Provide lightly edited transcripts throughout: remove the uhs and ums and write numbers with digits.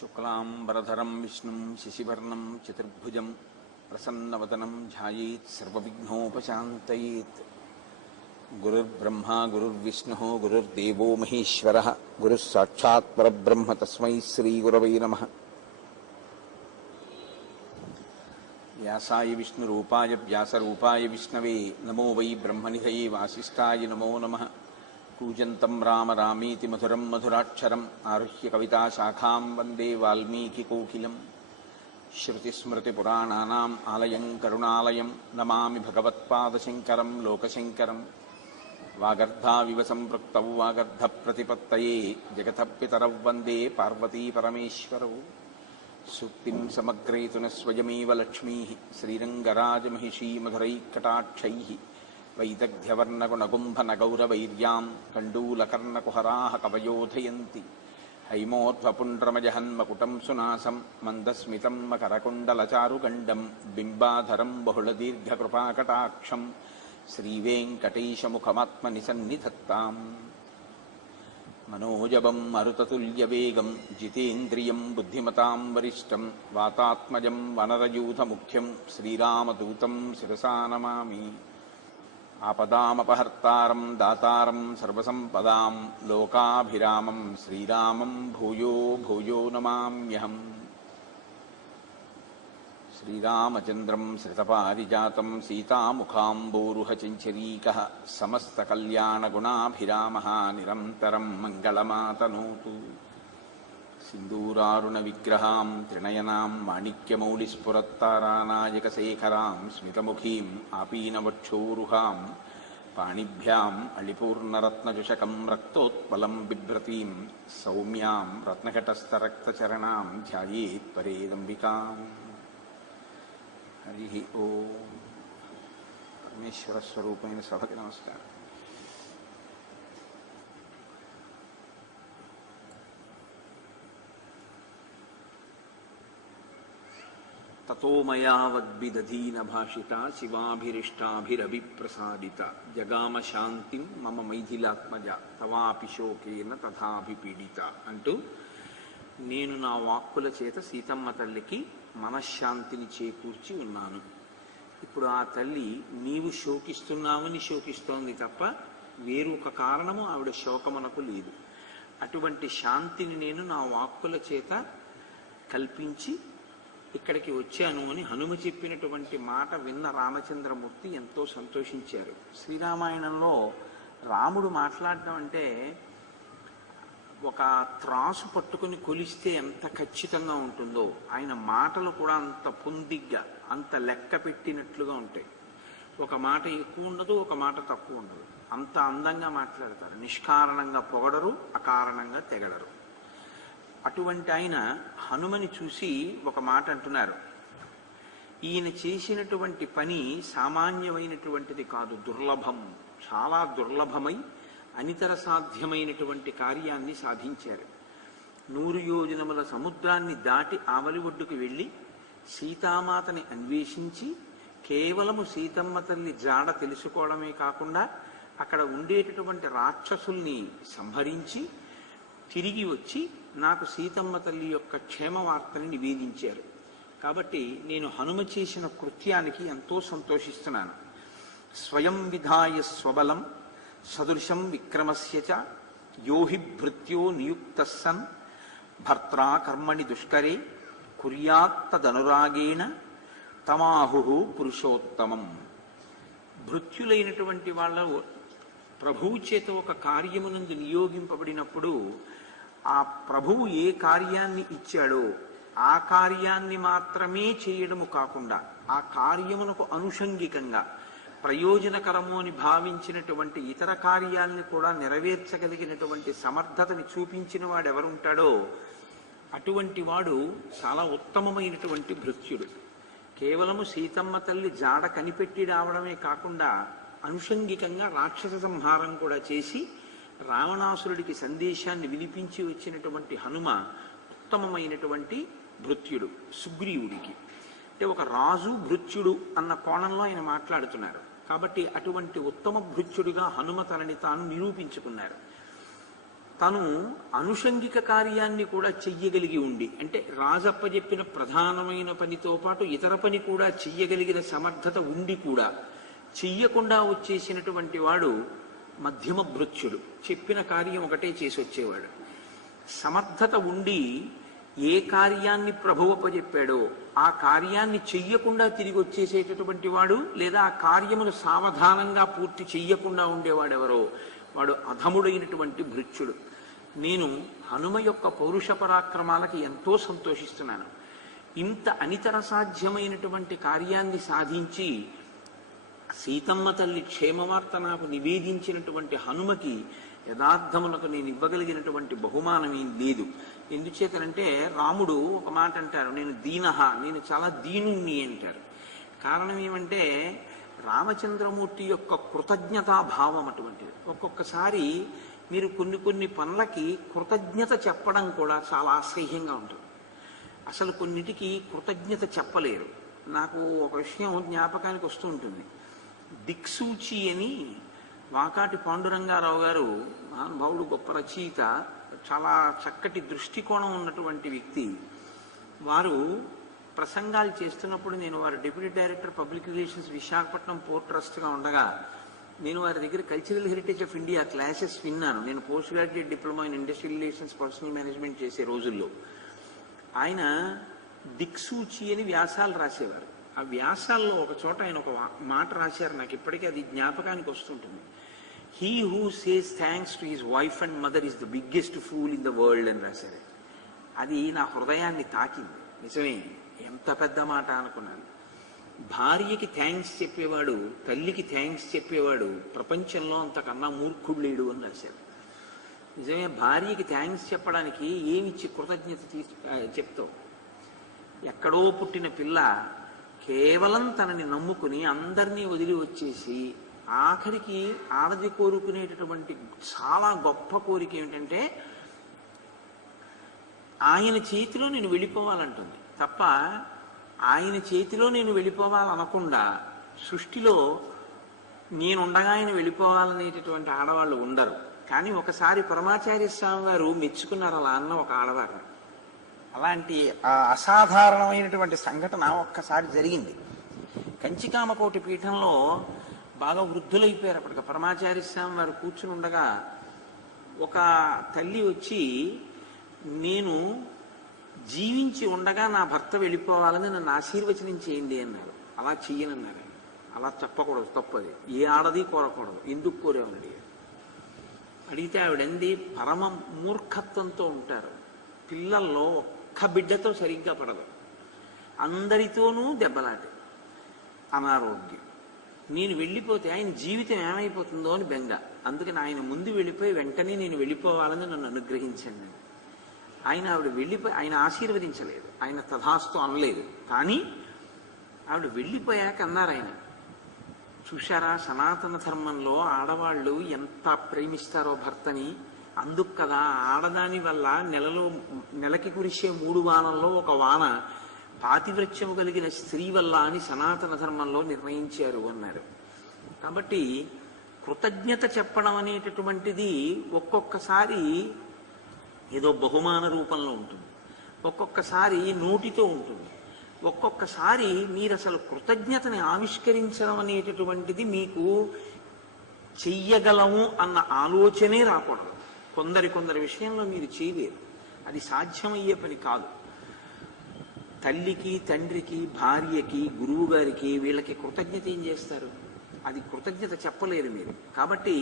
శుక్లాంబరధరం విష్ణుం శశివర్ణం చతుర్భుజం ప్రసన్నవదనం ధ్యాయేత్ సర్వవిఘ్నోపశాంతయేత్. గురుర్బ్రహ్మా గురుర్విష్ణుః గురుర్దేవో మహేశ్వరః గురుః సాక్షాత్ పరబ్రహ్మ తస్మై శ్రీగురవై నమః. వ్యాసాయ విష్ణురూపాయ వ్యాసరూపాయ విష్ణవే నమో వై బ్రహ్మనిధయే వాసిష్ఠాయ నమో నమః. కూజంతం రామ రామీతి మధురం మధురాక్షరం ఆరుహ్య కవితాశాఖాం వందే వాల్మీకికోకిలం. శృతిస్మృతిపురాణానాం ఆలయం కరుణాలయం నమామి భగవత్పాదశంకరం లోకశంకరం. వాగర్ధావివ సంపృక్తౌ వాగర్ధప్రతిపత్తయే జగతః పితరౌ వందే పార్వతీపరమేశ్వరౌ. సూక్తిం సమగ్రేతున స్వయమేవ లక్ష్మీః శ్రీరంగరాజమహిషీ మధురైకటాక్షైః. వైదగ్ధ్యవర్ణగుణగుంభనగౌరవైర్యాం కండూలకర్ణకుహరాः కవయోధయంతి. హైమోర్ధ్వపుండ్రమజహన్మకుటం సునాసం మందస్మితం మకరకుండలచారుగండం బింబాధరం బహుళదీర్ఘకృపాకటాక్షం శ్రీవేంకటేశముఖమాత్మనిసన్నిధత్తాం. మనోజవం మరుతతుల్యవేగం జితేంద్రియం బుద్ధిమతాం వరిష్టం వాతాత్మజం వనరయూథముఖ్యం శ్రీరామదూతం శిరసా నమామి. ఆపదామపహర్తారం దాతారం సర్వసంపదాం లోకాభిరామం శ్రీరామం భూయో భూయో నమామ్యహం. శ్రీరామచంద్రం శ్రితపారిజాతం సీతాముఖాంబోరుహచంచరీకః సమస్తకల్యాణగుణాభిరామः నిరంతరం మంగళమాతనోతు. సింధూరారుణవిగ్రహాం త్రినయనాం మాణిక్యమౌళిస్ఫురత్తారానాయకశేఖరాం స్మితముఖీం ఆపీనవక్షోరుహాం పాణిభ్యాం అళిపూర్ణరత్నచుషకం రక్తోత్పలం బిభ్రతీం సౌమ్యాం రత్నఘటస్థరక్తచరణాం ధ్యాయేత్ పరేదంబికాం. హరి ఓం. పరమేశ్వర స్వరూపమైన సభకి నమస్కారం. తతో మయా వద్విదధీన భాషిత శివాభిరిష్టాభిరభిప్రసాదిత జగామ శాంతిం మమ మైథిలాత్మజ తవాపి శోకేన తథాభిపీడిత అంటూ నేను నా వాక్కుల చేత సీతమ్మ తల్లికి మనశ్శాంతిని చేకూర్చి ఉన్నాను. ఇప్పుడు ఆ తల్లి నీవు శోకిస్తున్నావని శోకిస్తోంది తప్ప వేరొక కారణము ఆవిడ శోకమునకు లేదు. అటువంటి శాంతిని నేను నా వాక్కుల చేత కల్పించి ఇక్కడికి వచ్చాను అని హనుమ చెప్పినటువంటి మాట విన్న రామచంద్రమూర్తి ఎంతో సంతోషించారు. శ్రీరామాయణంలో రాముడు మాట్లాడడం అంటే ఒక త్రాసు పట్టుకుని కొలిస్తే ఎంత ఖచ్చితంగా ఉంటుందో ఆయన మాటలు కూడా అంత పొందిగ్గా అంత లెక్క పెట్టినట్లుగా ఉంటాయి. ఒక మాట ఎక్కువ ఉండదు, ఒక మాట తక్కువ ఉండదు. అంత అందంగా మాట్లాడతారు. నిష్కారణంగా పొగడరు, అకారణంగా తెగడరు. అటువంటి ఆయన హనుమని చూసి ఒక మాట అంటున్నారు. ఈయన చేసినటువంటి పని సామాన్యమైనటువంటిది కాదు, దుర్లభం, చాలా దుర్లభమై అనితర సాధ్యమైనటువంటి కార్యాన్ని సాధించారు. 100 యోజనముల సముద్రాన్ని దాటి ఆవలి ఒడ్డుకు వెళ్ళి సీతామాతని అన్వేషించి కేవలము సీతమ్మ తల్లి జాడ తెలుసుకోవడమే కాకుండా అక్కడ ఉండేటటువంటి రాక్షసుల్ని సంహరించి తిరిగి వచ్చి నాకు సీతమ్మ తల్లి యొక్క క్షేమ వార్తని నివేదించారు. కాబట్టి నేను హనుమ చేసిన కృత్యానికి ఎంతో సంతోషిస్తున్నాను. స్వయం విధాయ స్వబలం సదృశం విక్రమస్య చ యోహి భృత్యో నియుక్త సన్ భర్త్రా కర్మణి దుష్కరే కుర్యాత్తదనురాగేణ తమాహు పురుషోత్తమం. భృత్యులైనటువంటి వాళ్ళ ప్రభువు చేత ఒక కార్యమునందు నియోగింపబడినప్పుడు ఆ ప్రభువు ఏ కార్యాన్ని ఇచ్చాడో ఆ కార్యాన్ని మాత్రమే చేయడము కాకుండా ఆ కార్యమునకు అనుషంగికంగా ప్రయోజనకరము అని భావించినటువంటి ఇతర కార్యాలని కూడా నెరవేర్చగలిగినటువంటి సమర్థతని చూపించిన వాడు ఎవరుంటాడో అటువంటి వాడు చాలా ఉత్తమమైనటువంటి భృత్యుడు. కేవలము సీతమ్మ తల్లి జాడ కనిపెట్టి రావడమే కాకుండా అనుషంగికంగా రాక్షస సంహారం కూడా చేసి రావణాసురుడికి సందేశాన్ని వినిపించి వచ్చినటువంటి హనుమ ఉత్తమమైనటువంటి భృత్యుడు సుగ్రీవుడికి. అంటే ఒక రాజు భృత్యుడు అన్న కోణంలో ఆయన మాట్లాడుతున్నారు. కాబట్టి అటువంటి ఉత్తమ భృత్యుడిగా హనుమ తనని తాను నిరూపించుకున్నారు. తను అనుషంగిక కార్యాన్ని కూడా చెయ్యగలిగి ఉండి, అంటే రాజప్ప చెప్పిన ప్రధానమైన పనితో పాటు ఇతర పని కూడా చెయ్యగలిగిన సమర్థత ఉండి కూడా చెయ్యకుండా వచ్చేసినటువంటి వాడు మధ్యమ భృత్యుడు. చెప్పిన కార్యం ఒకటే చేసి వచ్చేవాడు. సమర్థత ఉండి ఏ కార్యాన్ని ప్రభువప్పచెప్పాడో ఆ కార్యాన్ని చెయ్యకుండా తిరిగి వచ్చేసేటటువంటి వాడు, లేదా ఆ కార్యమును సావధానంగా పూర్తి చెయ్యకుండా ఉండేవాడెవరో వాడు అధముడైనటువంటి భృత్యుడు. నేను హనుమ యొక్క పౌరుష పరాక్రమాలకి ఎంతో సంతోషిస్తున్నాను. ఇంత అనితర సాధ్యమైనటువంటి కార్యాన్ని సాధించి సీతమ్మ తల్లి క్షేమవార్త నాకు నివేదించినటువంటి హనుమకి యథార్థములకు నేను ఇవ్వగలిగినటువంటి బహుమానం ఏం లేదు. ఎందుచేతనంటే రాముడు ఒక మాట అంటారు, నేను దీనహ, నేను చాలా దీనుణ్ణి అంటారు. కారణం ఏమంటే రామచంద్రమూర్తి యొక్క కృతజ్ఞతాభావం అటువంటిది. ఒక్కొక్కసారి మీరు కొన్ని పనులకి కృతజ్ఞత చెప్పడం కూడా చాలా అసహ్యంగా ఉంటుంది. అసలు కొన్నిటికి కృతజ్ఞత చెప్పలేరు. నాకు ఒక విషయం జ్ఞాపకానికి వస్తూ ఉంటుంది. దిక్సూచి అని వాకాటి పాండురంగారావు గారు, మహానుభావుడు, గొప్ప రచయిత, చాలా చక్కటి దృష్టికోణం ఉన్నటువంటి వ్యక్తి. వారు ప్రసంగాలు చేస్తున్నప్పుడు నేను వారు deputy director public relations Visakhapatnam port ట్రస్ట్గా ఉండగా నేను వారి దగ్గర cultural heritage of India classes విన్నాను. నేను post graduate diploma in industrial relations personnel management చేసే రోజుల్లో ఆయన దిక్సూచి అని వ్యాసాలు రాసేవారు. ఆ వ్యాసాల్లో ఒక చోట ఆయన ఒక మాట రాశారు, నాకు ఇప్పటికీ అది జ్ఞాపకానికి వస్తుంటుంది. He who says thanks to his wife and mother is the biggest pool in the world అని రాశారు. అది నా హృదయాన్ని తాకింది. నిజమే, ఎంత పెద్ద మాట అనుకున్నాను. భార్యకి థ్యాంక్స్ చెప్పేవాడు, తల్లికి థ్యాంక్స్ చెప్పేవాడు ప్రపంచంలో అంతకన్నా మూర్ఖుడు లేడు అని రాశారు. నిజమే, భార్యకి థ్యాంక్స్ చెప్పడానికి ఏమిచ్చి కృతజ్ఞత చెప్తావు? ఎక్కడో పుట్టిన పిల్ల కేవలం తనని నమ్ముకుని అందరినీ వదిలి వచ్చేసి ఆఖరికి ఆడది కోరుకునేటటువంటి చాలా గొప్ప కోరిక ఏమిటంటే ఆయన చేతిలో నేను వెళ్ళిపోవాలంటుంది తప్ప ఆయన చేతిలో నేను వెళ్ళిపోవాలనకుండా సృష్టిలో నేనుండగా ఆయన వెళ్ళిపోవాలనేటటువంటి ఆడవాళ్ళు ఉండరు. కానీ ఒకసారి పరమాచార్య స్వామి వారు మెచ్చుకున్నారు అలా అన్న ఒక ఆడవారిని. అలాంటి అసాధారణమైనటువంటి సంఘటన ఒక్కసారి జరిగింది. కంచికామకోటి పీఠంలో బాగా వృద్ధులైపోయారు. అప్పటికి పరమాచార్య స్వామి వారు కూర్చుని ఉండగా ఒక తల్లి వచ్చి, నేను జీవించి ఉండగా నా భర్త వెళ్ళిపోవాలని నన్ను ఆశీర్వచనం చేయండి అన్నారు. అలా చెయ్యనన్నారు. అలా చెప్పకూడదు, తప్పది. ఏ ఆడది కోరకూడదు. ఎందుకు కోరేమని అడిగితే ఆవిడంది, పరమ మూర్ఖత్వంతో ఉంటారు. పిల్లల్లో ఒక్క బిడ్డతో సరిగ్గా పడదు, అందరితోనూ దెబ్బలాట, అనారోగ్యం. నేను వెళ్ళిపోతే ఆయన జీవితం ఏమైపోతుందో అని బెంగ. అందుకని ఆయన ముందు వెళ్ళిపోయి వెంటనే నేను వెళ్ళిపోవాలని నన్ను అనుగ్రహించండి. ఆయన ఆశీర్వదించలేదు, ఆయన తథాస్తు అనలేదు. కానీ ఆవిడ వెళ్ళిపోయాక అన్నారు ఆయన, చూశారా సనాతన ధర్మంలో ఆడవాళ్ళు ఎంత ప్రేమిస్తారో భర్తని, అందుకు కదా ఆడదాని వల్ల నెలకి కురిసే 3 వానల్లో ఒక వాన పాతివ్రత్యము కలిగిన స్త్రీ వల్ల అని సనాతన ధర్మంలో నిర్ణయించారు అన్నారు. కాబట్టి కృతజ్ఞత చెప్పడం అనేటటువంటిది ఒక్కొక్కసారి ఏదో బహుమాన రూపంలో ఉంటుంది, ఒక్కొక్కసారి నోటితో ఉంటుంది, ఒక్కొక్కసారి మీరు అసలు కృతజ్ఞతని ఆవిష్కరించడం అనేటటువంటిది మీకు చెయ్యగలము అన్న ఆలోచనే రాకూడదు. కొందరి విషయంలో మీరు చేయలేరు, అది సాధ్యమయ్యే పని కాదు. తల్లికి, తండ్రికి, భార్యకి, గురువు గారికి, వీళ్ళకి కృతజ్ఞత ఏం చేస్తారు? అది కృతజ్ఞత చెప్పలేరు మీరు. కాబట్టి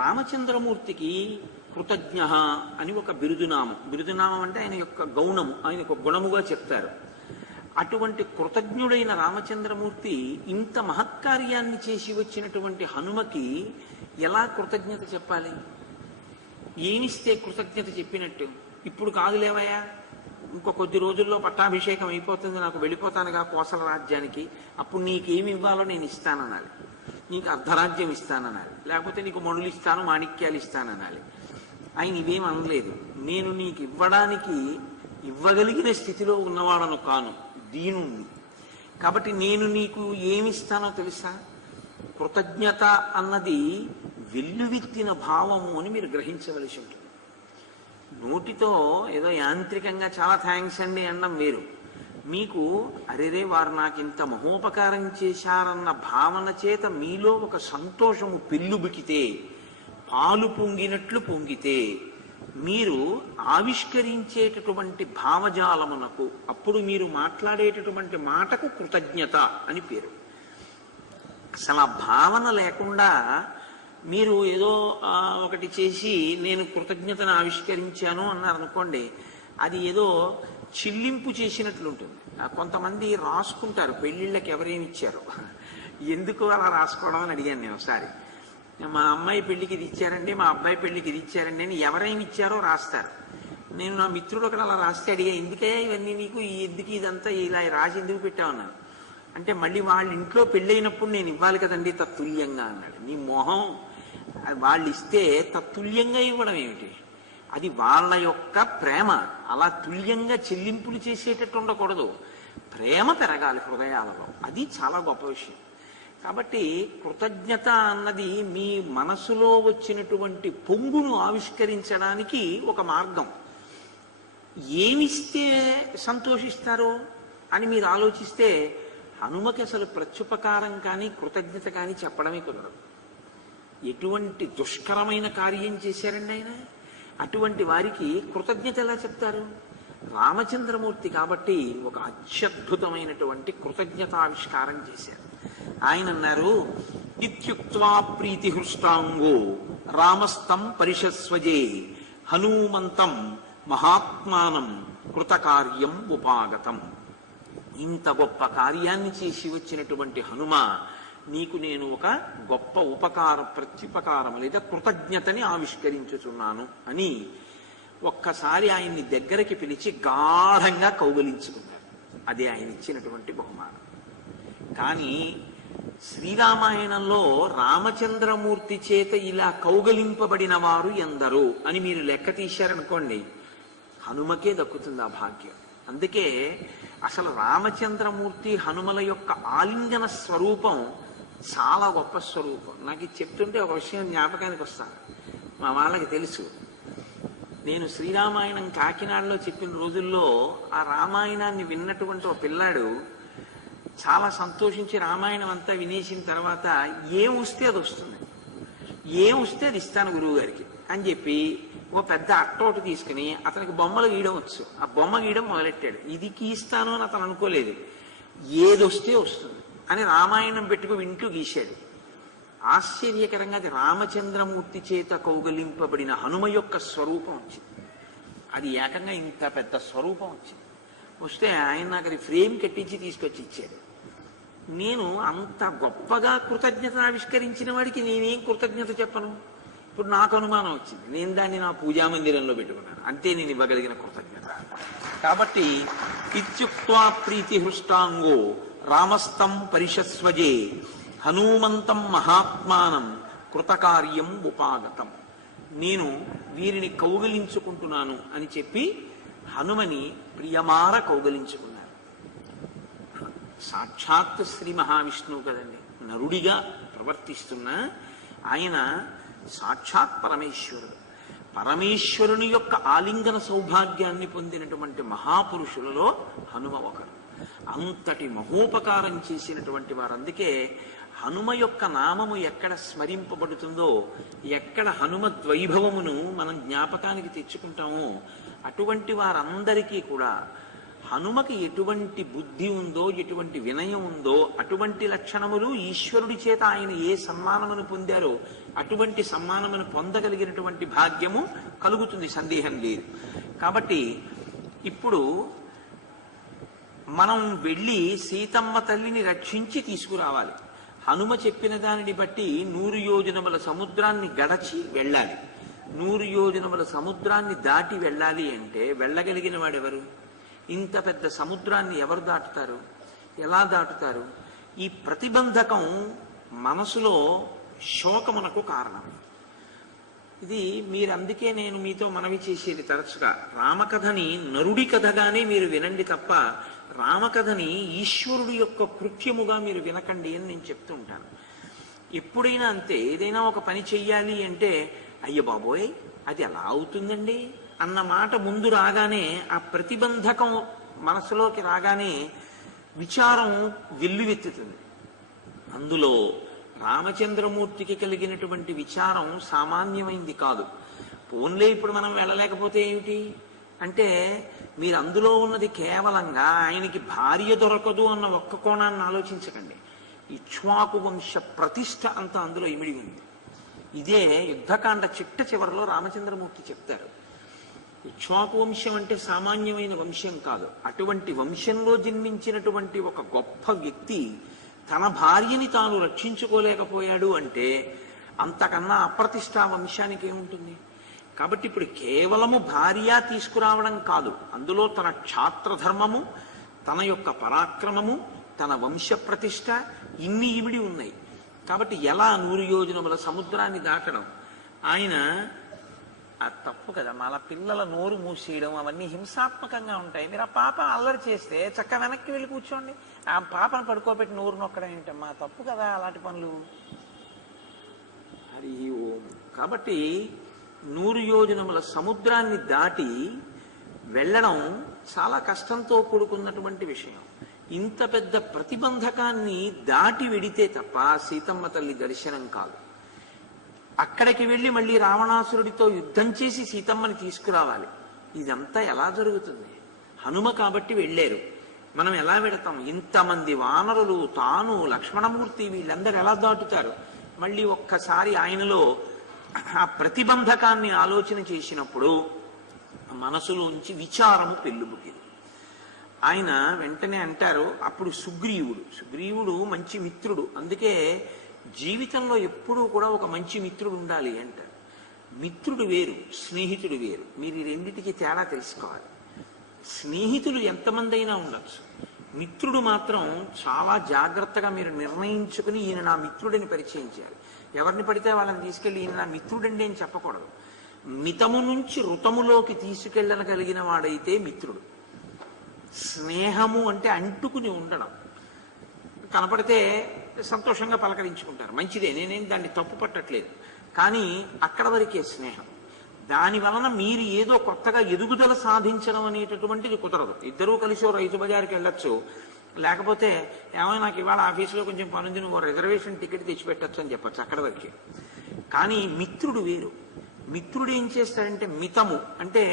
రామచంద్రమూర్తికి కృతజ్ఞ అని ఒక బిరుదునామం. బిరుదునామం అంటే ఆయన యొక్క గౌణము, ఆయన యొక్క గుణముగా చెప్తారు. అటువంటి కృతజ్ఞుడైన రామచంద్రమూర్తి ఇంత మహత్కార్యాన్ని చేసి వచ్చినటువంటి హనుమకి ఎలా కృతజ్ఞత చెప్పాలి? ఏమిస్తే కృతజ్ఞత చెప్పినట్టు? ఇప్పుడు కాదులేవయ్యా, ఇంకో కొద్ది రోజుల్లో పట్టాభిషేకం అయిపోతుంది, నాకు వెళ్ళిపోతానుగా కోసల రాజ్యానికి, అప్పుడు నీకేమి ఇవ్వాలో నేను ఇస్తాననాలి. నీకు అర్ధరాజ్యం ఇస్తాననాలి, లేకపోతే నీకు మణులు ఇస్తాను, మాణిక్యాలు ఇస్తాననాలి. ఆయన ఇవేం అనలేదు. నేను నీకు ఇవ్వగలిగిన స్థితిలో ఉన్నవాడను కాను, దీనుణ్ణి. కాబట్టి నేను నీకు ఏమిస్తానో తెలుసా? కృతజ్ఞత అన్నది వెల్లువిత్తిన భావము అని మీరు గ్రహించవలసి ఉంటుంది. నోటితో ఏదో యాంత్రికంగా చాలా థ్యాంక్స్ అండి అనడం వేరు. మీకు అరేరే వారు నాకు ఇంత మహోపకారం చేశారన్న భావన చేత మీలో ఒక సంతోషము పెళ్ళుబికితే, పాలు పొంగినట్లు పొంగితే, మీరు ఆవిష్కరించేటటువంటి భావజాలమునకు, అప్పుడు మీరు మాట్లాడేటటువంటి మాటకు కృతజ్ఞత అని పేరు. అసలు ఆ భావన లేకుండా మీరు ఏదో ఒకటి చేసి నేను కృతజ్ఞతను ఆవిష్కరించాను అన్నారనుకోండి, అది ఏదో చిల్లింపు చేసినట్లుంటుంది. కొంతమంది రాసుకుంటారు పెళ్ళిళ్ళకి ఎవరేమి ఇచ్చారో. ఎందుకు అలా రాసుకోవడం అని అడిగాను నేను ఒకసారి. మా అమ్మాయి పెళ్లికి ఇది ఇచ్చారండి, మా అబ్బాయి పెళ్లికి ఇది ఇచ్చారండి అని ఎవరేమి ఇచ్చారో రాస్తారు. నేను నా మిత్రుడు ఒకటి అలా రాస్తే అడిగా, ఎందుకే ఇవన్నీ నీకు, ఎందుకు ఇదంతా ఇలా రాసి ఎందుకు పెట్టామన్నాను. అంటే మళ్ళీ వాళ్ళ ఇంట్లో పెళ్ళైనప్పుడు నేను ఇవ్వాలి కదండి తత్తుల్యంగా అన్నాడు. నీ మొహం, వాళ్ళు ఇస్తే తత్తుల్యంగా ఇవ్వడం ఏమిటి? అది వాళ్ళ యొక్క ప్రేమ. అలా తుల్యంగా చెల్లింపులు చేసేటట్టు ఉండకూడదు. ప్రేమ పెరగాలి హృదయాలలో. అది చాలా గొప్ప విషయం. కాబట్టి కృతజ్ఞత అన్నది మీ మనసులో వచ్చినటువంటి పొంగును ఆవిష్కరించడానికి ఒక మార్గం. ఏమిస్తే సంతోషిస్తారో అని మీరు ఆలోచిస్తే హనుమకి అసలు ప్రత్యుపకారం కానీ కృతజ్ఞత కానీ చెప్పడమే కుదరదు. ఎటువంటి దుష్కరమైన కార్యం చేశారండి ఆయన, అటువంటి వారికి కృతజ్ఞత ఎలా చెప్తారు? రామచంద్రమూర్తి కాబట్టి ఒక అత్యద్భుతమైనటువంటి కృతజ్ఞతావిష్కారం చేశారు. ఆయన అన్నారు, ఇత్యుక్త్వా ప్రీతిహృష్టాంగో రామస్తం పరిషస్వజే హనుమంతం మహాత్మానం కృతకార్యం ఉపాగతం. ఇంత గొప్ప కార్యాన్ని చేసి వచ్చినటువంటి హనుమ, నీకు నేను ఒక గొప్ప ప్రత్యుపకారం లేదా కృతజ్ఞతని ఆవిష్కరించుచున్నాను అని ఒక్కసారి ఆయన్ని దగ్గరికి పిలిచి గాఢంగా కౌగలించుకున్నారు. అదే ఆయన ఇచ్చినటువంటి బహుమానం. కానీ శ్రీరామాయణంలో రామచంద్రమూర్తి చేత ఇలా కౌగలింపబడిన వారు ఎందరు అని మీరు లెక్క తీశారనుకోండి, హనుమకే దక్కుతుంది ఆ భాగ్యం. అందుకే అసలు రామచంద్రమూర్తి హనుమల యొక్క ఆలింగన స్వరూపం చాలా గొప్ప స్వరూపం. నాకు ఇది చెప్తుంటే ఒక విషయం జ్ఞాపకానికి వస్తాను. మా వాళ్ళకి తెలుసు, నేను శ్రీరామాయణం కాకినాడలో చెప్పిన రోజుల్లో ఆ రామాయణాన్ని విన్నటువంటి ఒక పిల్లాడు చాలా సంతోషించి రామాయణం అంతా వినేసిన తర్వాత ఏం వస్తే అది వస్తుంది, ఏం వస్తే అది ఇస్తాను గురువు గారికి అని చెప్పి ఓ పెద్ద అట్టోటి తీసుకుని అతనికి బొమ్మలు గీయడం వచ్చు. ఆ బొమ్మ గీయడం మొదలెట్టాడు. ఇది గీస్తాను అని అతను అనుకోలేదు. ఏది వస్తే వస్తుంది అని రామాయణం పెట్టుకు వింటూ గీశాడు. ఆశ్చర్యకరంగా అది రామచంద్రమూర్తి చేత కౌగలింపబడిన హనుమ యొక్క స్వరూపం వచ్చింది. అది ఏకంగా ఇంత పెద్ద స్వరూపం వచ్చింది. వస్తే ఆయన నాకు అది ఫ్రేమ్ కట్టించి తీసుకొచ్చి ఇచ్చాడు. నేను అంత గొప్పగా కృతజ్ఞత ఆవిష్కరించిన వాడికి నేనేం కృతజ్ఞత చెప్పను? ఇప్పుడు నాకు అనుమానం వచ్చింది, నేను దాన్ని నా పూజా మందిరంలో పెట్టుకున్నాను. అంతే నేను ఇవ్వగలిగిన కృతజ్ఞత. కాబట్టి ఇత్యుక్త్వా ప్రీతిహృష్టాంగో రామస్తం పరిషస్వజే హనుమంతం మహాత్మానం కృతకార్యం ఉపాగతం. నేను వీరిని కౌగిలించుకుంటున్నాను అని చెప్పి హనుమని ప్రియమార కౌగిలించుకున్నారు. సాక్షాత్ శ్రీ మహావిష్ణువు కదండి, నరుడిగా ప్రవర్తిస్తున్న ఆయన సాక్షాత్ పరమేశ్వరుడు. పరమేశ్వరుని యొక్క ఆలింగన సౌభాగ్యాన్ని పొందినటువంటి మహాపురుషులలో హనుమ ఒకరు. అంతటి మహోపకారం చేసినటువంటి వారు. అందుకే హనుమ యొక్క నామము ఎక్కడ స్మరింపబడుతుందో, ఎక్కడ హనుమద్వైభవమును మనం జ్ఞాపకానికి తెచ్చుకుంటామో అటువంటి వారందరికీ కూడా హనుమకి ఎటువంటి బుద్ధి ఉందో, ఎటువంటి వినయం ఉందో అటువంటి లక్షణములు ఈశ్వరుడి చేత ఆయన ఏ సన్మానమును పొందారో అటువంటి సన్మానమును పొందగలిగినటువంటి భాగ్యము కలుగుతుంది, సందేహం లేదు. కాబట్టి ఇప్పుడు మనం వెళ్ళి సీతమ్మ తల్లిని రక్షించి తీసుకురావాలి. హనుమ చెప్పిన దానిని బట్టి 100 యోజనముల సముద్రాన్ని గడచి వెళ్ళాలి. 100 యోజనముల సముద్రాన్ని దాటి వెళ్ళాలి అంటే వెళ్ళగలిగిన వాడెవరు? ఇంత పెద్ద సముద్రాన్ని ఎవరు దాటుతారు? ఎలా దాటుతారు? ఈ ప్రతిబంధకం మనసులో శోకమునకు కారణం. ఇది మీరు, అందుకే నేను మీతో మనవి చేసేది తరచుగా, రామకథని నరుడి కథగానే మీరు వినండి తప్ప రామకథని ఈశ్వరుడి యొక్క కృత్యముగా మీరు వినకండి అని నేను చెప్తూ ఉంటాను. ఎప్పుడైనా అంతే, ఏదైనా ఒక పని చెయ్యాలి అంటే అయ్య బాబోయ్ అది ఎలా అవుతుందండి అన్న మాట ముందు రాగానే, ఆ ప్రతిబంధకం మనసులోకి రాగానే విచారం వెల్లువెత్తుతుంది. అందులో రామచంద్రమూర్తికి కలిగినటువంటి విచారం సామాన్యమైంది కాదు. పోన్లే ఇప్పుడు మనం వెళ్ళలేకపోతే ఏమిటి అంటే, మీరు అందులో ఉన్నది కేవలంగా ఆయనకి భార్య దొరకదు అన్న ఒక్క కోణాన్ని ఆలోచించకండి. ఇక్ష్వాకు వంశ ప్రతిష్ట అంతా అందులో ఇమిడి ఉంది. ఇదే యుద్ధకాండ చివరిలో రామచంద్రమూర్తి చెప్తారు. ఇక్ష్వాకు వంశం అంటే సామాన్యమైన వంశం కాదు. అటువంటి వంశంలో జన్మించినటువంటి ఒక గొప్ప వ్యక్తి తన భార్యని తాను రక్షించుకోలేకపోయాడు అంటే అంతకన్నా అప్రతిష్ఠా వంశానికి ఏముంటుంది? కాబట్టి ఇప్పుడు కేవలము భార్య తీసుకురావడం కాదు, అందులో తన క్షాత్రధర్మము, తన యొక్క పరాక్రమము, తన వంశ ప్రతిష్ట ఇన్ని ఇమిడి ఉన్నాయి. కాబట్టి ఎలా 100 యోజనముల సముద్రాన్ని దాటడం ఆయన తప్పు కదా. మన పిల్లల నోరు మూసేయడం అవన్నీ హింసాత్మకంగా ఉంటాయి. మీరు ఆ పాప అల్లరి చేస్తే చక్క వెనక్కి వెళ్ళి కూర్చోండి. ఆ పాపను పడుకోబెట్టి నోరు నొక్కడం ఏంటమ్మా, తప్పు కదా అలాంటి పనులు. హరి ఓం. కాబట్టి 100 యోజనముల సముద్రాన్ని దాటి వెళ్ళడం చాలా కష్టంతో కూడుకున్నటువంటి విషయం. ఇంత పెద్ద ప్రతిబంధకాన్ని దాటి వెడితే తప్ప సీతమ్మ తల్లి దర్శనం కాదు. అక్కడికి వెళ్ళి మళ్ళీ రావణాసురుడితో యుద్ధం చేసి సీతమ్మని తీసుకురావాలి. ఇదంతా ఎలా జరుగుతుంది? హనుమ కాబట్టి వెళ్ళారు. మనం ఎలా వెడతాం? ఇంతమంది వానరులు, తాను, లక్ష్మణమూర్తి వీళ్ళందరూ ఎలా దాటుతారు? మళ్ళీ ఒక్కసారి ఆయనలో ఆ ప్రతిబంధకాన్ని ఆలోచన చేసినప్పుడు మనసులోంచి విచారము పెళ్ళుబుకింది. ఆయన వెంటనే అంటారు, అప్పుడు సుగ్రీవుడు మంచి మిత్రుడు. అందుకే జీవితంలో ఎప్పుడూ కూడా ఒక మంచి మిత్రుడు ఉండాలి అంటారు. మిత్రుడు వేరు, స్నేహితుడు వేరు. మీరు ఈ రెండిటికి తేడా తెలుసుకోవాలి. స్నేహితులు ఎంతమంది అయినా ఉండొచ్చు, మిత్రుడు మాత్రం చాలా జాగ్రత్తగా మీరు నిర్ణయించుకుని ఈయన నా మిత్రుడిని పరిచయం చేయాలి. ఎవరిని పడితే వాళ్ళని తీసుకెళ్ళి ఈయన నా మిత్రుడండి అని చెప్పకూడదు. మితము నుంచి ఋతములోకి తీసుకెళ్ళగలిగిన వాడైతే మిత్రుడు. స్నేహము అంటే అంటుకుని ఉండడం. కనపడితే సంతోషంగా పలకరించుకుంటారు, మంచిదే, నేనేం దాన్ని తప్పు పట్టట్లేదు. కానీ అక్కడ వరకే స్నేహం. దాని వలన మీరు ఏదో కొత్తగా ఎదుగుదల సాధించడం అనేటటువంటిది కుదరదు. ఇద్దరూ కలిసి రైతు బజార్కి వెళ్ళొచ్చు, లేకపోతే ఏమైనా నాకు ఇవాళ ఆఫీసులో కొంచెం పనుంది, నువ్వు రిజర్వేషన్ టికెట్ తెచ్చిపెట్టచ్చు అని చెప్పచ్చు, అక్కడ వరకే. కానీ మిత్రుడు వేరు. మిత్రుడు ఏం చేస్తాడంటే మితము అంటే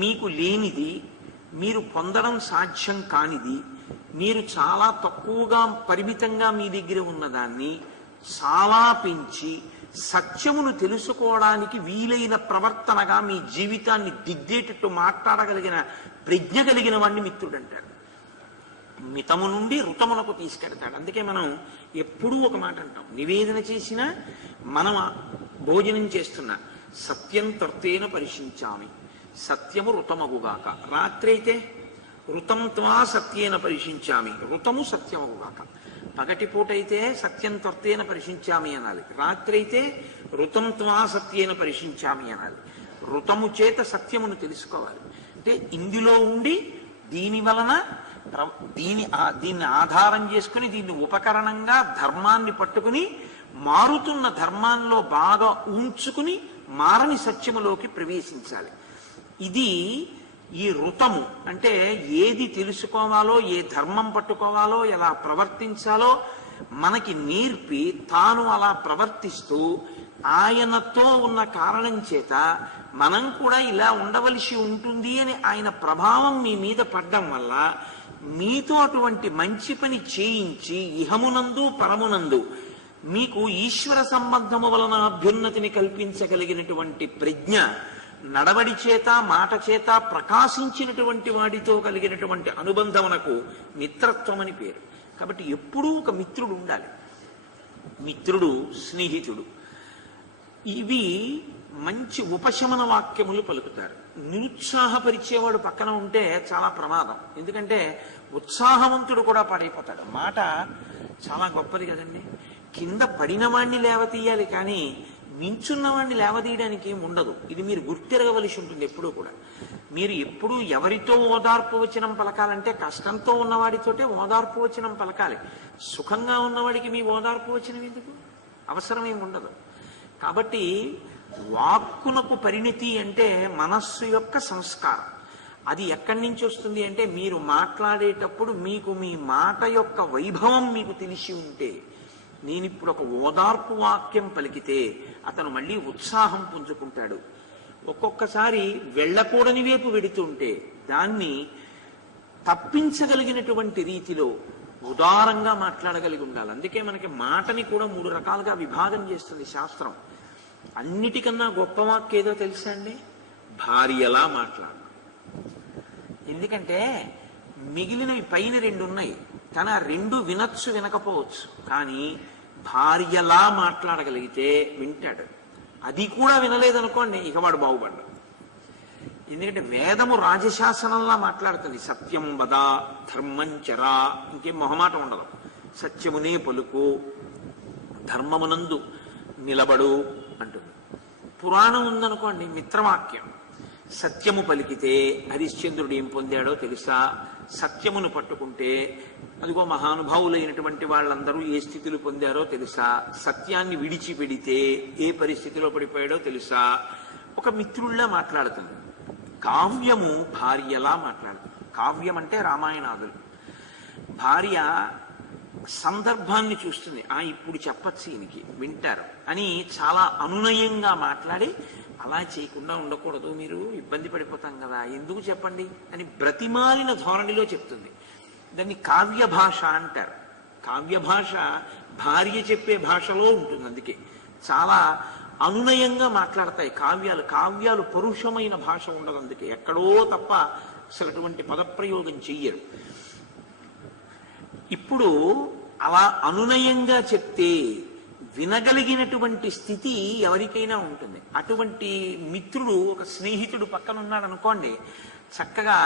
మీకు లేనిది, మీరు పొందడం సాధ్యం కానిది, మీరు చాలా తక్కువగా పరిమితంగా మీ దగ్గర ఉన్నదాన్ని చాలా పెంచి సత్యమును తెలుసుకోవడానికి వీలైన ప్రవర్తనగా మీ జీవితాన్ని దిద్దేటట్టు మాట్లాడగలిగిన ప్రజ్ఞ కలిగిన వాడిని మిత్రుడు అంటాడు. మితము నుండి ఋతమునకు తీసుకెడతాడు. అందుకే మనం ఎప్పుడూ ఒక మాట అంటాం, నివేదన చేసినా మనం భోజనం చేస్తున్నా సత్యం తర్తేన పరిశించామి, సత్యము ఋతమగుగాక. రాత్రి అయితే ఋతం త్వా సత్యేన పరిశించామి, ఋతము సత్యమగుగాక. పగటిపూట అయితే సత్యం త్వర్తేన పరిశించామి అనాలి, రాత్రి అయితే ఋతం త్వా సత్యేన పరిశించామి అనాలి. ఋతము చేత సత్యమును తెలుసుకోవాలి. అంటే ఇందులో ఉండి దీని వలన దీన్ని ఆధారం చేసుకుని దీన్ని ఉపకరణంగా ధర్మాన్ని పట్టుకుని మారుతున్న ధర్మాల్లో బాగా ఉంచుకుని మారని సత్యములోకి ప్రవేశించాలి. ఇది ఈ ఋతము అంటే ఏది తెలుసుకోవాలో, ఏ ధర్మం పట్టుకోవాలో, ఎలా ప్రవర్తించాలో మనకి నేర్పి తాను అలా ప్రవర్తిస్తూ ఆయనతో ఉన్న కారణం చేత మనం కూడా ఇలా ఉండవలసి ఉంటుంది అని ఆయన ప్రభావం మీ మీద పడ్డం వల్ల మీతో అటువంటి మంచి పని చేయించి ఇహమునందు పరమునందు మీకు ఈశ్వర సంబంధము వలన అభ్యున్నతిని కల్పించగలిగినటువంటి ప్రజ్ఞ, నడవడి చేత మాట చేత ప్రకాశించినటువంటి వాడితో కలిగినటువంటి అనుబంధమునకు మిత్రత్వం అని పేరు. కాబట్టి ఎప్పుడూ ఒక మిత్రుడు ఉండాలి. మిత్రుడు, స్నేహితుడు, ఇవి మంచి ఉపశమన వాక్యములు పలుకుతారు. నిరుత్సాహపరిచేవాడు పక్కన ఉంటే చాలా ప్రమాదం. ఎందుకంటే ఉత్సాహవంతుడు కూడా పాడైపోతాడు. మాట చాలా గొప్పది కదండి. కింద పడిన వాణ్ణి లేవతీయాలి, కానీ నించున్న వాడిని లేవదీయడానికి ఏమి ఉండదు. ఇది మీరు గుర్తెరగవలసి ఉంటుంది ఎప్పుడూ కూడా. మీరు ఎప్పుడూ ఎవరితో ఓదార్పు వచనం పలకాలంటే కష్టంతో ఉన్నవాడితోటే ఓదార్పు వచనం పలకాలి. సుఖంగా ఉన్నవాడికి మీ ఓదార్పు వచనం ఎందుకు? అవసరం ఏమి ఉండదు. కాబట్టి వాక్కునకు పరిణితి అంటే మనస్సు యొక్క సంస్కారం. అది ఎక్కడి నుంచి వస్తుంది అంటే మీరు మాట్లాడేటప్పుడు మీకు మీ మాట యొక్క వైభవం మీకు తెలిసి ఉంటే, నేను ఇప్పుడు ఒక ఓదార్పు వాక్యం పలికితే అతను మళ్ళీ ఉత్సాహం పుంజుకుంటాడు. ఒక్కొక్కసారి వెళ్ళకూడని వైపు వెడుతుంటే దాన్ని తప్పించగలిగినటువంటి రీతిలో ఉదారంగా మాట్లాడగలిగి ఉండాలి. అందుకే మనకి మాటని కూడా 3 రకాలుగా విభాగం చేస్తుంది శాస్త్రం. అన్నిటికన్నా గొప్ప వాక్యం ఏదో తెలుసా అండి? భార్యలా మాట్లాడడం. ఎందుకంటే మిగిలినవి పైన 2 ఉన్నాయి, కానీ ఆ 2 వినొచ్చు వినకపోవచ్చు, కానీ భార్యలా మాట్లాడగలిగితే వింటాడు. అది కూడా వినలేదనుకోండి, ఇక వాడు బాగుపడ్డాడు. ఎందుకంటే వేదము రాజశాసనంలా మాట్లాడుతుంది. సత్యం వద, ధర్మం చరా, ఇంకేం మొహమాట ఉండదు. సత్యమునే పలుకు, ధర్మమునందు నిలబడు అంటుంది. పురాణం ఉందనుకోండి, మిత్రవాక్యం. సత్యము పలికితే హరిశ్చంద్రుడు ఏం పొందాడో తెలుసా? సత్యమును పట్టుకుంటే అదిగో మహానుభావులైనటువంటి వాళ్ళందరూ ఏ స్థితులు పొందారో తెలుసా? సత్యాన్ని విడిచిపెడితే ఏ పరిస్థితిలో పడిపోయాడో తెలుసా? ఒక మిత్రుల్లా మాట్లాడుతుంది. కావ్యము భార్యలా మాట్లాడుతుంది. కావ్యం అంటే రామాయణాదులు. భార్య సందర్భాన్ని చూస్తుంది. ఇప్పుడు చెప్పచ్చు, ఈయనకి వింటారు అని చాలా అనునయంగా మాట్లాడి, అలా చేయకుండా ఉండకూడదు, మీరు ఇబ్బంది పడిపోతాం కదా, ఎందుకు చెప్పండి అని బ్రతిమాలిన ధోరణిలో చెప్తుంది. దాన్ని కావ్య భాష అంటారు. కావ్య భాష భార్య చెప్పే భాషలో ఉంటుంది. అందుకే చాలా అనునయంగా మాట్లాడతాయి కావ్యాలు. కావ్యాలు పరుషమైన భాష ఉండదు. అందుకే ఎక్కడో తప్ప అసలు అటువంటి పదప్రయోగం చెయ్యరు. ఇప్పుడు అలా అనునయంగా చెప్తే వినగలిగినటువంటి స్థితి ఎవరికైనా ఉంటుంది. అటువంటి మిత్రుడు, ఒక స్నేహితుడు పక్కన ఉన్నాడు అనుకోండి, చక్కగా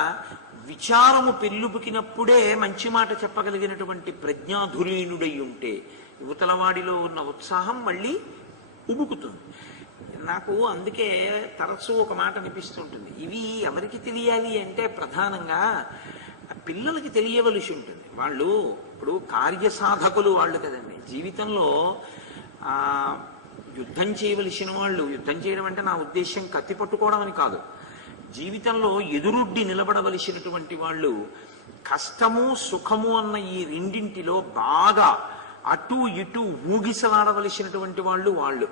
విచారము పెళ్ళుబుకినప్పుడే మంచి మాట చెప్పగలిగినటువంటి ప్రజ్ఞాధురీనుడై ఉంటే యువతలవాడిలో ఉన్న ఉత్సాహం మళ్ళీ ఉబుకుతుంది. నాకు అందుకే తరచూ ఒక మాట అనిపిస్తుంటుంది, ఇవి ఎవరికి తెలియాలి అంటే ప్రధానంగా పిల్లలకి తెలియవలసి ఉంటుంది. వాళ్ళు ఇప్పుడు కార్యసాధకులు వాళ్ళు కదండి. జీవితంలో యుద్ధం చేయవలసిన వాళ్ళు, యుద్ధం చేయడం అంటే నా ఉద్దేశం కత్తి పట్టుకోవడం అని కాదు, జీవితంలో ఎదురుడ్డి నిలబడవలసినటువంటి వాళ్ళు, కష్టము సుఖము అన్న ఈ రెండింటిలో బాగా అటు ఇటు ఊగిసలాడవలసినటువంటి వాళ్ళు.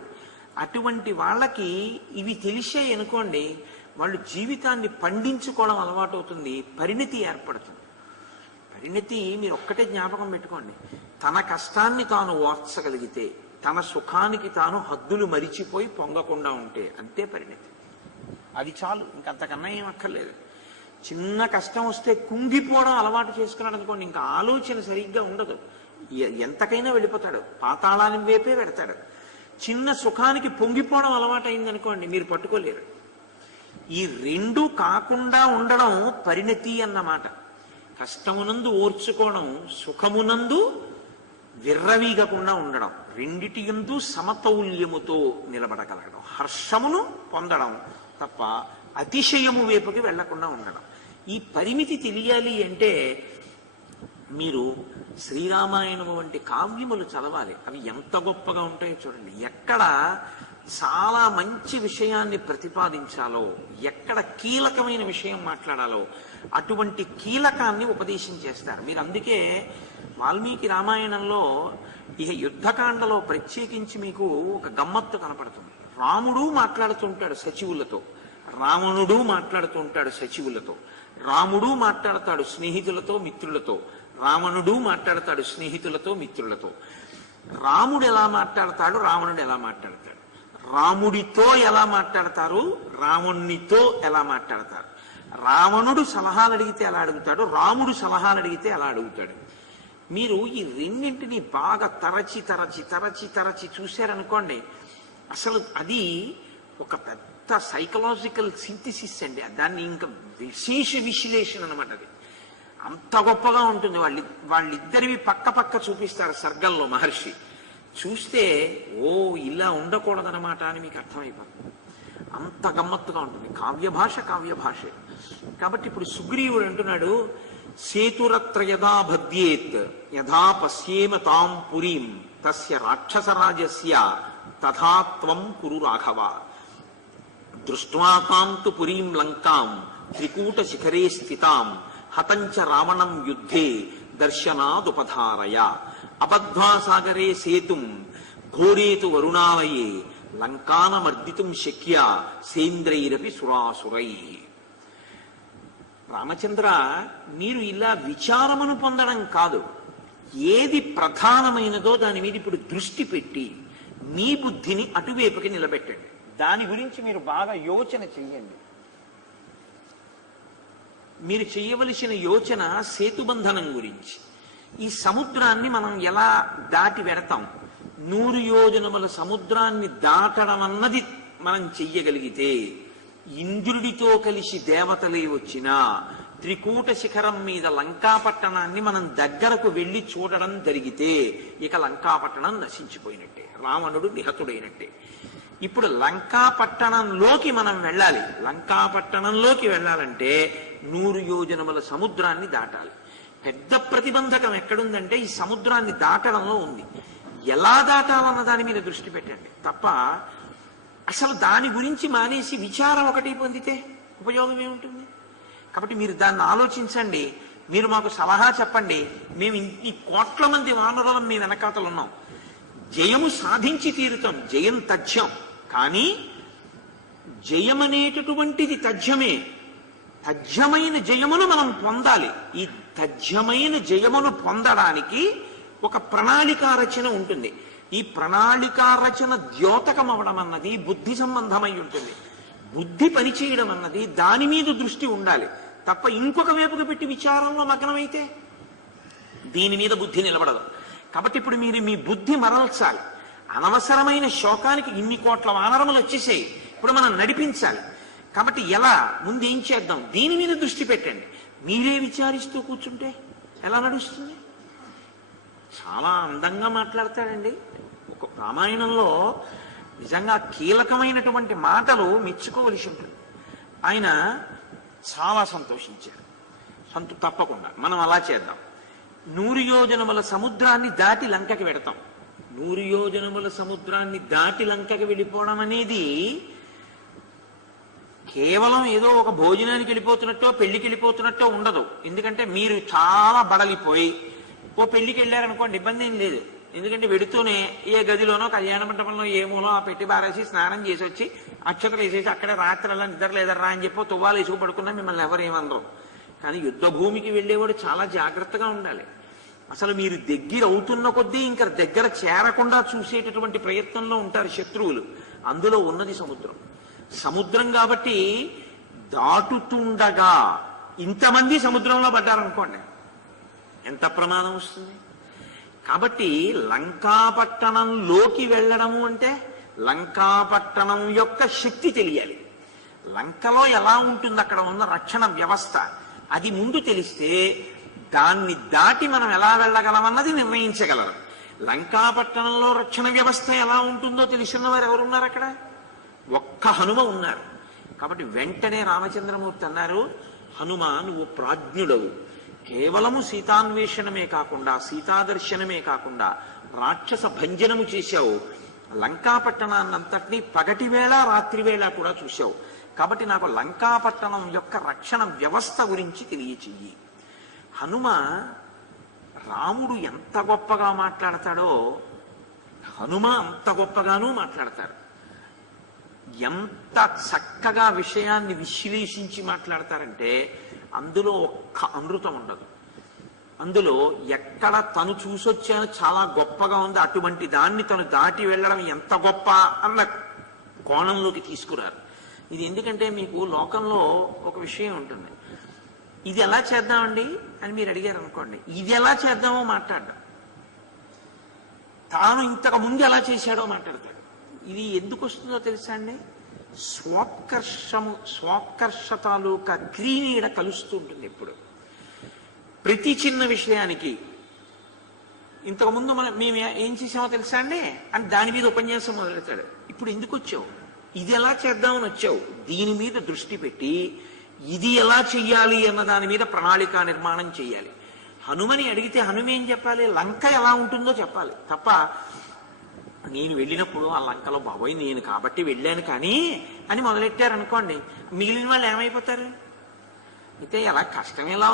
అటువంటి వాళ్ళకి ఇవి తెలిసే అనుకోండి, వాళ్ళు జీవితాన్ని పండించుకోవడం అలవాటు అవుతుంది, పరిణితి ఏర్పడుతుంది. పరిణితి మీరు ఒక్కటే జ్ఞాపకం పెట్టుకోండి, తన కష్టాన్ని తాను ఓర్చగలిగితే, తన సుఖానికి తాను హద్దులు మరిచిపోయి పొంగకుండా ఉంటే అంతే పరిణితి. అది చాలు, ఇంకంతకన్నా ఏం అక్కర్లేదు. చిన్న కష్టం వస్తే కుంగిపోవడం అలవాటు చేసుకున్నాడు అనుకోండి, ఇంకా ఆలోచన సరిగ్గా ఉండదు, ఎంతకైనా వెళ్ళిపోతాడు, పాతాళాన్ని వైపే పెడతాడు. చిన్న సుఖానికి పొంగిపోవడం అలవాటు అయిందనుకోండి, మీరు పట్టుకోలేరు. ఈ 2 కాకుండా ఉండడం పరిణతి అన్నమాట. కష్టమునందు ఓర్చుకోవడం, సుఖమునందు విర్రవీగకుండా ఉండడం, రెండిటియందు సమతౌల్యముతో నిలబడగలగడం, హర్షమును పొందడం తప్ప అతిశయము వైపుకి వెళ్లకుండా ఉండడం. ఈ పరిమితి తెలియాలి అంటే మీరు శ్రీరామాయణము వంటి కావ్యములు చదవాలి. అవి ఎంత గొప్పగా ఉంటాయో చూడండి. ఎక్కడ చాలా మంచి విషయాన్ని ప్రతిపాదించాలో, ఎక్కడ కీలకమైన విషయం మాట్లాడాలో అటువంటి కీలకాన్ని ఉపదేశం చేస్తారు. మీరు అందుకే వాల్మీకి రామాయణంలో ఇక యుద్ధకాండలో ప్రత్యేకించి మీకు ఒక గమ్మత్తు కనపడుతుంది. రాముడు మాట్లాడుతుంటాడు సచివులతో, రావణుడు మాట్లాడుతూ ఉంటాడు సచివులతో, రాముడు మాట్లాడతాడు స్నేహితులతో మిత్రులతో, రావణుడు మాట్లాడతాడు స్నేహితులతో మిత్రులతో. రాముడు ఎలా మాట్లాడతాడు, రావణుడు ఎలా మాట్లాడతాడు, రాముడితో ఎలా మాట్లాడతారు, రావణునితో ఎలా మాట్లాడతారు, రావణుడు సలహాలు అడిగితే ఎలా అడుగుతాడు, రాముడు సలహాలు అడిగితే ఎలా అడుగుతాడు. మీరు ఈ రెండింటిని బాగా తరచి తరచి తరచి తరచి చూశారనుకోండి, అసలు అది ఒక పెద్ద సైకలాజికల్ సింథసిస్ అండి. దాన్ని ఇంకా విశేష విశ్లేషణ అనమాట. అది అంత గొప్పగా ఉంటుంది. వాళ్ళిద్దరివి పక్క పక్క చూపిస్తారు సర్గంలో మహర్షి. చూస్తే ఓ ఇలా ఉండకూడదనమాట అని మీకు అర్థమైపోతుంది. అంత గమ్మత్తుగా ఉంటుంది. కావ్య భాషే. కాబట్టి ఇప్పుడు సుగ్రీవుడు అంటున్నాడు, సేతురత్ర యదా భద్యేత్ యథా పశ్యేమ తాం పురీం తస్య రాక్షసరాజస్య తథా త్వం కురు రాఘవ దృష్ట్వా తాం తు పురీం లంకాం త్రికూట శిఖరే స్థితాం హతంచ రావణం యుద్ధే దర్శనాదుపధారయ అబద్ధ్వా సాగరే సేతుం ఘోరేతు వరుణాలయే లంకానమర్దితుం శక్య సేంద్రైరపి సురాసురై. రామచంద్ర, మీరు ఇలా విచారమును పొందడం కాదు, ఏది ప్రధానమైనదో దాని మీద ఇప్పుడు దృష్టి పెట్టి మీ బుద్ధిని అటువైపుకి నిలబెట్టండి. దాని గురించి మీరు బాగా యోచన చెయ్యండి. మీరు చేయవలసిన యోచన సేతుబంధనం గురించి. ఈ సముద్రాన్ని మనం ఎలా దాటి వెడతాం? 100 యోజనముల సముద్రాన్ని దాటడం అన్నది మనం చెయ్యగలిగితే, ఇంద్రుడితో కలిసి దేవతలే వచ్చినా త్రికూట శిఖరం మీద లంకాపట్టణాన్ని మనం దగ్గరకు వెళ్లి చూడడం జరిగితే ఇక లంకాపట్టణం నశించిపోయినట్టే, రావణుడు నిహతుడైనట్టే. ఇప్పుడు లంకాపట్టణంలోకి మనం వెళ్ళాలి. లంకాపట్టణంలోకి వెళ్ళాలంటే 100 యోజనముల సముద్రాన్ని దాటాలి. పెద్ద ప్రతిబంధకం ఎక్కడుందంటే ఈ సముద్రాన్ని దాటడంలో ఉంది. ఎలా దాటాలన్న దాని మీద దృష్టి పెట్టండి తప్ప అసలు దాని గురించి మానేసి విచారం ఒకటి పొందితే ఉపయోగం ఏముంటుంది? కాబట్టి మీరు దాన్ని ఆలోచించండి. మీరు మాకు సలహా చెప్పండి. మేము ఈ కోట్ల మంది వానరులం మీ వెనకాతలు ఉన్నాం. జయము సాధించి తీరుతాం. జయం తథ్యం. కానీ జయమనేటటువంటిది తథ్యమే. తథ్యమైన జయమును మనం పొందాలి. ఈ తథ్యమైన జయమును పొందడానికి ఒక ప్రణాళికా రచన ఉంటుంది. ఈ ప్రణాళికా రచన ద్యోతకం అవడం అన్నది బుద్ధి సంబంధమై ఉంటుంది. బుద్ధి పనిచేయడం అన్నది దాని మీద దృష్టి ఉండాలి తప్ప ఇంకొక వైపుకు పెట్టి విచారంలో మగ్నమైతే దీని మీద బుద్ధి నిలబడదు. కాబట్టి ఇప్పుడు మీరు మీ బుద్ధి మరల్చాలి. అనవసరమైన శోకానికి ఇన్ని కోట్ల వానరములు వచ్చేసాయి, ఇప్పుడు మనం నడిపించాలి. కాబట్టి ఎలా, ముందు ఏం చేద్దాం, దీని మీద దృష్టి పెట్టండి. మీరే విచారిస్తూ కూర్చుంటే ఎలా నడుస్తుంది? చాలా అందంగా మాట్లాడతాడండి. ఒక రామాయణంలో నిజంగా కీలకమైనటువంటి మాటలు మెచ్చుకోవలసి ఉంటుంది. ఆయన చాలా సంతోషించారు. తప్పకుండా మనం అలా చేద్దాం. 100 యోజనముల సముద్రాన్ని దాటి లంకకి వెడతాం. 100 యోజనముల సముద్రాన్ని దాటి లంకకి వెళ్ళిపోవడం అనేది కేవలం ఏదో ఒక భోజనానికి వెళ్ళిపోతున్నట్టో పెళ్లికి వెళ్ళిపోతున్నట్టో ఉండదు. ఎందుకంటే మీరు చాలా బడలిపోయి ఓ పెళ్లికి వెళ్ళారనుకోండి, ఇబ్బంది ఏం లేదు. ఎందుకంటే వెడుతూనే ఏ గదిలోనో కళ్యాణ మండపంలో ఏమోనో ఆ పెట్టి బారేసి స్నానం చేసి వచ్చి అక్షతలు వేసేసి అక్కడే రాత్రల్లా నిద్ర లేదర్రా అని చెప్పి తువ్వాలు వేసుకు పడుకున్నా మిమ్మల్ని ఎవరేమనరు. కానీ యుద్ధ భూమికి వెళ్ళేవాడు చాలా జాగ్రత్తగా ఉండాలి. అసలు మీరు దగ్గర అవుతున్న కొద్దీ ఇంకా దగ్గర చేరకుండా చూసేటటువంటి ప్రయత్నంలో ఉంటారు శత్రువులు. అందులో ఉన్నది సముద్రం. సముద్రం కాబట్టి దాటుతుండగా ఇంతమంది సముద్రంలో పడ్డారనుకోండి, ఎంత ప్రమాదం వస్తుంది? కాబట్టి లంకాపట్టణంలోకి వెళ్ళడము అంటే లంకాపట్టణం యొక్క శక్తి తెలియాలి. లంకలో ఎలా ఉంటుంది అక్కడ ఉన్న రక్షణ వ్యవస్థ, అది ముందు తెలిస్తే దాన్ని దాటి మనం ఎలా వెళ్ళగలమన్నది నిర్ణయించగలరు. లంకాపట్టణంలో రక్షణ వ్యవస్థ ఎలా ఉంటుందో తెలిసిన వారు ఎవరున్నారు అక్కడ? ఒక్క హనుమ ఉన్నారు. కాబట్టి వెంటనే రామచంద్రమూర్తి అన్నారు, హనుమ నువ్వు ప్రాజ్ఞుడవు. కేవలము సీతాన్వేషణమే కాకుండా సీతాదర్శనమే కాకుండా రాక్షస భంజనము చేశావు. లంకాపట్టణాన్నంతటినీ పగటి వేళ రాత్రి వేళ కూడా చూశావు. కాబట్టి నాకు లంకాపట్టణం యొక్క రక్షణ వ్యవస్థ గురించి తెలియచెయ్యి. హనుమ రాముడు ఎంత గొప్పగా మాట్లాడతాడో హనుమ అంత గొప్పగానూ మాట్లాడతారు. ఎంత చక్కగా విషయాన్ని విశ్లేషించి మాట్లాడతారంటే అందులో ఒక్క అమృతం ఉండదు. అందులో ఎక్కడ తను చూసొచ్చానో చాలా గొప్పగా ఉంది, అటువంటి దాన్ని తను దాటి వెళ్ళడం ఎంత గొప్ప అన్న కోణంలోకి తీసుకురారు. ఇది ఎందుకంటే మీకు లోకంలో ఒక విషయం ఉంటుంది, ఇది ఎలా చేద్దామండి అని మీరు అడిగారు అనుకోండి, ఇది ఎలా చేద్దామో మాట్లాడడం, తాను ఇంతకు ముందు ఎలా చేశాడో మాట్లాడతాడు. ఇది ఎందుకు వస్తుందో తెలుసా అండి? స్వాకర్ష తాలూకా క్రీనీడ కలుస్తూ ఉంటుంది ఎప్పుడు. ప్రతి చిన్న విషయానికి ఇంతకుముందు మేము ఏం చేసామో తెలుసా అండి అని దాని మీద ఉపన్యాసం మొదలెడతాడు. ఇప్పుడు ఎందుకు వచ్చావు, ఇది ఎలా చేద్దామని వచ్చావు, దీని మీద దృష్టి పెట్టి ఇది ఎలా చెయ్యాలి అన్న దాని మీద ప్రణాళిక నిర్మాణం చేయాలి. హనుమని అడిగితే హనుమేం చెప్పాలి, లంక ఎలా ఉంటుందో చెప్పాలి తప్ప నేను వెళ్ళినప్పుడు ఆ లంకలో బాబోయ్ నేను కాబట్టి వెళ్ళాను కానీ అని మొదలెట్టారనుకోండి, మిగిలిన వాళ్ళు ఏమైపోతారు? అయితే ఎలా కష్టం ఎలా